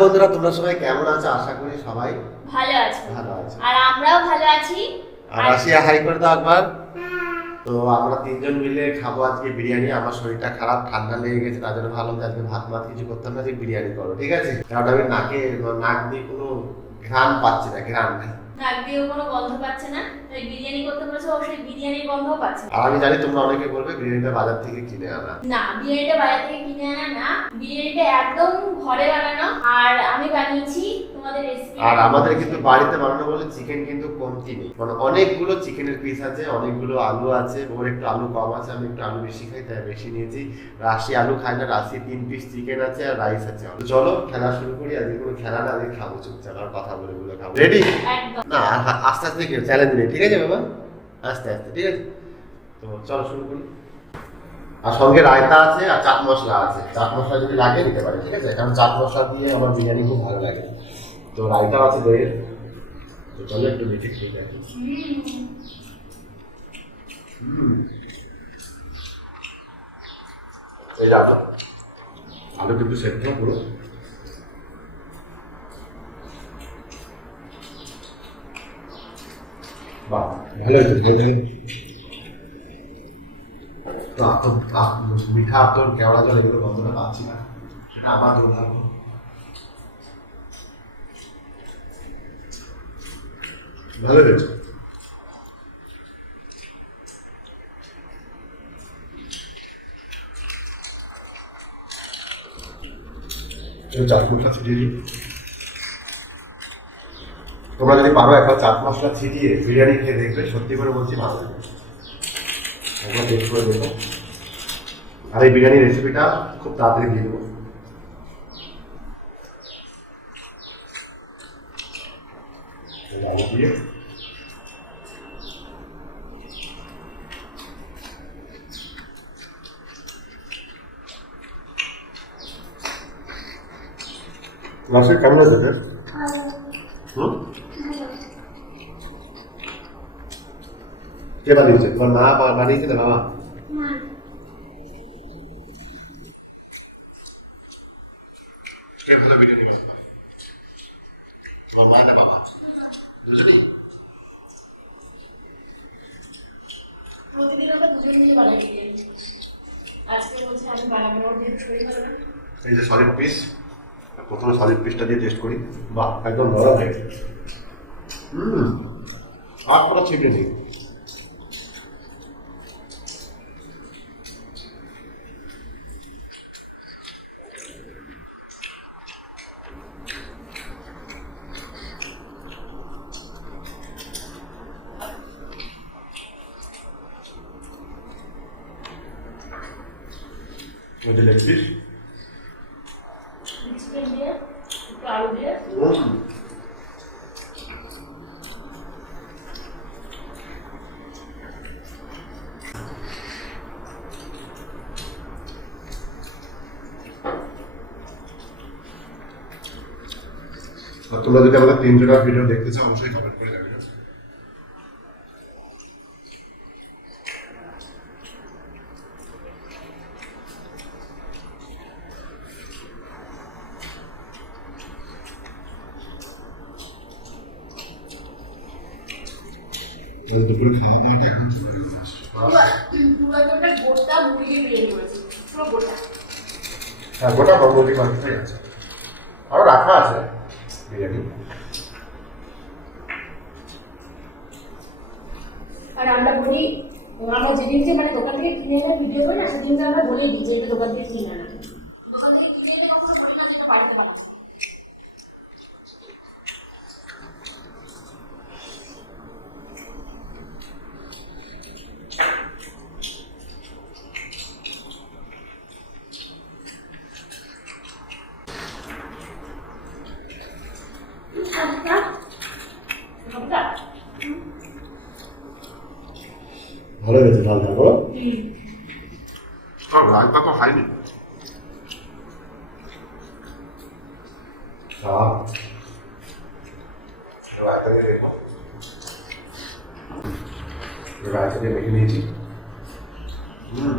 বন্ধুরা তোমরা সবাই কেমন আছো? আশা করি সবাই ভালো আছো। ভালো আছো। আর আমরাও ভালো আছি। আর রাশিয়া হাই করে দাও একবার। তো আমরা তিনজন মিলে খাব আজকে বিরিয়ানি। আমার শরীরটা খারাপ ঠান্ডা লেগে গেছে তার জন্য ভালো আজকে ভাত মাত কিছু করতাম না যে বিরিয়ানি করো ঠিক আছে? কারণ আমি নাকে নাক দিয়ে কোনো ঘ্রাণ পাচ্ছি না ঘ্রাণ নাই নাক দিয়েও কোনো গন্ধ পাচ্ছে না তাই বিরিয়ানি করতে বলেছে অবশ্যই বিরিয়ানির গন্ধও পাচ্ছে। আর আমি জানি তোমরা অনেকে বলবে বিরিয়ানিটা বাজার থেকে কিনে আনা না বিরিয়ানিটা বাজার থেকে কিনে আনা না বিরিয়ানিটা একদম ঘরে বানানো আর আমি বানিয়েছি আর আমাদের কিন্তু বাড়িতে বানানো বলে চিকেন কিন্তু কমতি নেই। মানে অনেকগুলো চিকেনের পিস আছে অনেকগুলো আলু আছে ওর একটু আলু কম আছে আমি একটু আলু বেশি খাই তাই বেশি নিয়েছি। রাশি আলু খাই না রাশি তিন পিস চিকেন আছে আর রাইস আছে। চলো খেলা শুরু করি আজকে কোনো খেলা না আজকে খাব চুপচাপ আর কথা বলে বলে খাব। রেডি না আস্তে আস্তে কি চ্যালেঞ্জ নেই ঠিক আছে বাবা? আস্তে আস্তে ঠিক আছে? তো চলো শুরু করি। আর সঙ্গে রায়তা আছে আর চাট মশলা আছে। চাট মশলা যদি লাগে নিতে পারি ঠিক আছে? কারণ চাট মশলা দিয়ে আমার বিরিয়ানি খুব ভালো লাগে। তো রায়তা আছে দইয়ের তো চলো একটু মিঠে খেয়ে দেখি। এই যে আলু। আলু কিন্তু সেদ্ধ পুরো। বাহ, ভালো হয়েছে তো মিঠা আতর, কেওড়া জল এগুলো পাচ্ছি না। আমার দুর্ভাগ্য ভালো হয়েছে। এই চাট ছিটিয়ে দিই তোমরা যদি পারো একবার চাট মশলা ছিটিয়ে বিরিয়ানি খেয়ে দেখবে, সত্যি করে বলছি ভালো টেস্ট করে দেখো। আর এই বিরিয়ানির রেসিপিটা খুব তাড়াতাড়ি দিয়ে দেবো। আলু দিয়ে রাশেদ কেমন আছে? হুম কে বানিয়েছে তোমার মা বানিয়েছে না বাবা কে ভালো বিরিয়ানি করে তোমার মা না বাবা দুজনেই প্রতিদিন আমরা দুজন মিলে বানাই আজকে বলছে আমি বানাবো ওর শরীর ভালো না। এই যে সলিড পিস প্রথমে সলিড পিসটা দিয়ে টেস্ট করি। বাহ একদম নরম হয়ে গেছে। হুম আর কোনো চিকেন নেই ওই যে লেগ পিস চিকেন দিয়ে একটু আলু দিয়ে হুম আর তোমরা যদি আমাদের তিনজনের ভিডিও দেখতে চাও, অবশ্যই কমেন্ট করে দুপুরে খাওয়া দাওয়াটা এখন হয়ে। গোটা বঙ্গবতী কনফারেন্স আছে আরও রাখা আছে বিরিয়ানি। আর আমরা বলি আমরা যেদিন যে মানে দোকান থেকে কিনে এনে ভিডিও করি না সেদিন আমরা বলেই দিই যে এটা দোকান থেকে কিনে আনা দোকান থেকে কিনে এনে কখনো বলি না যে এটা বাড়িতে বানাচ্ছি ভালো হয়েছে ঝাল ঝাল বলো আর রায়তা তো খাইনি আহ রায়তা দিয়ে দেখো রায়তা দিয়ে মেখে নিয়েছি হুম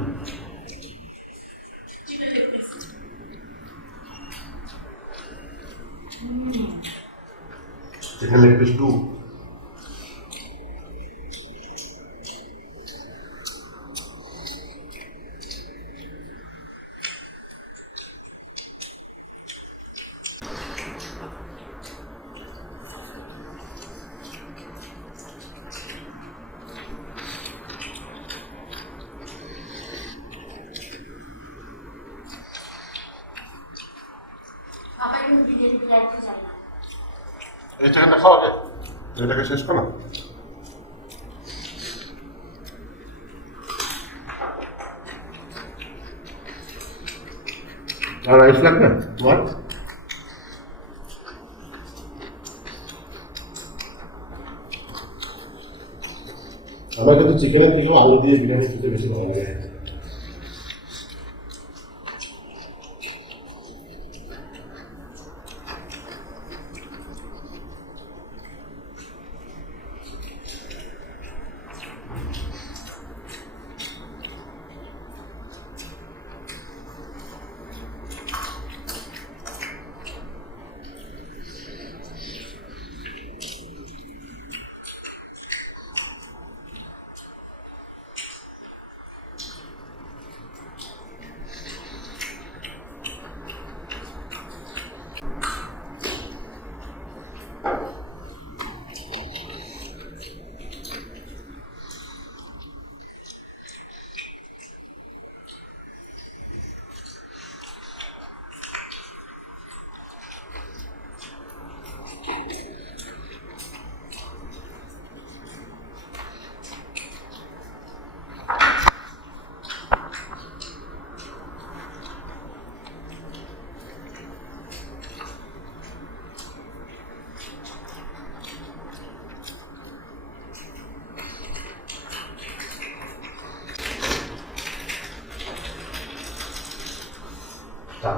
চিকেন লেগ পিস টু আমার কিন্তু বিরিয়ানি একটু চাই না এই চিকেনটা খাওয়া যায় এটাকে শেষ করো। আর রাইস লাগবে? তোমার? আমার কিন্তু চিকেনের থেকে আলু দিয়ে বিরিয়ানি খেতে বেশি ভালো লাগে।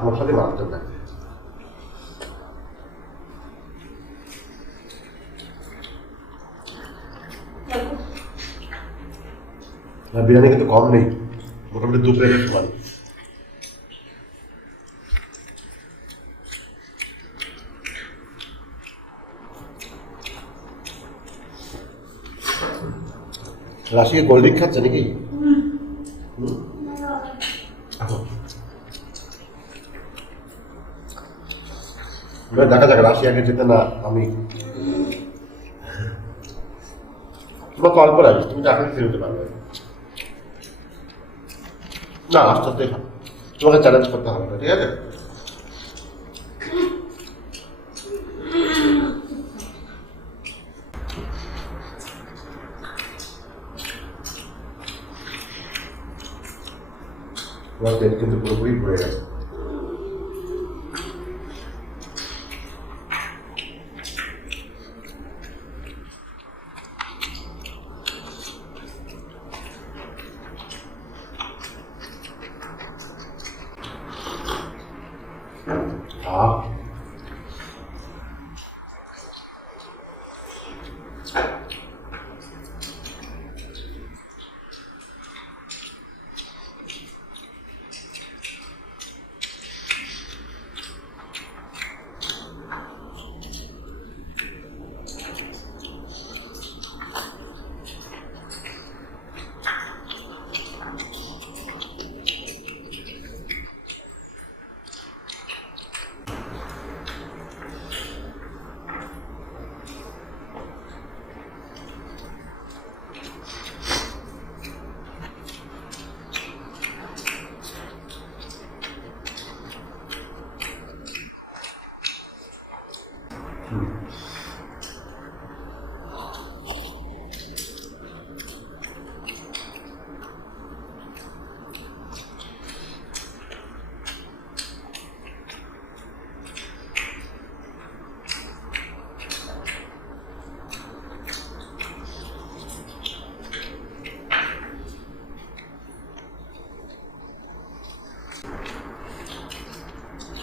মশলা মাছটা থাকে না, বিরিয়ানি কিন্তু কম নেই। মোটামুটি দু প্লেটের সমান। রাশিয়া কোল্ড খাচ্ছে নাকি? এবার দেখা যাক, রাশিয়াকে যেতে না আমি। তোমার অল্প রাখি তুমি তো এখন ফিরতে পারবে। না, আস্তে আস্তে তোমাকে চ্যালেঞ্জ করতে হবে না, ঠিক আছে? কিন্তু পুরোপুরি ভরে গেছে।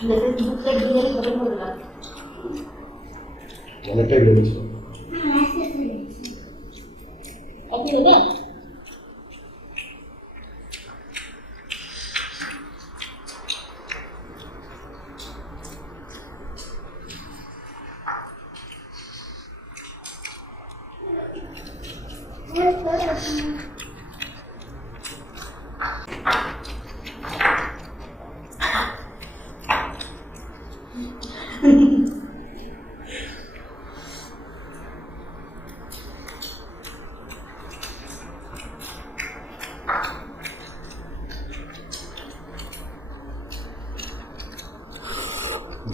দু প্লেট বিরিয়ানি খতম করে দিলাম অনেকটাই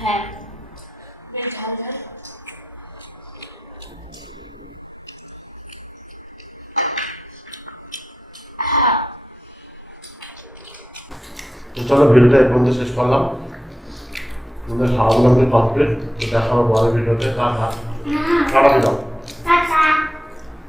হ্যাঁ। তো চলো ভিডিওটা এই পর্যন্ত শেষ করলাম। আমাদের খাওয়া দাওয়া কমপ্লিট দেখাবো দেখা হবে পরের ভিডিওতে। টাটা। টাটা দিলাম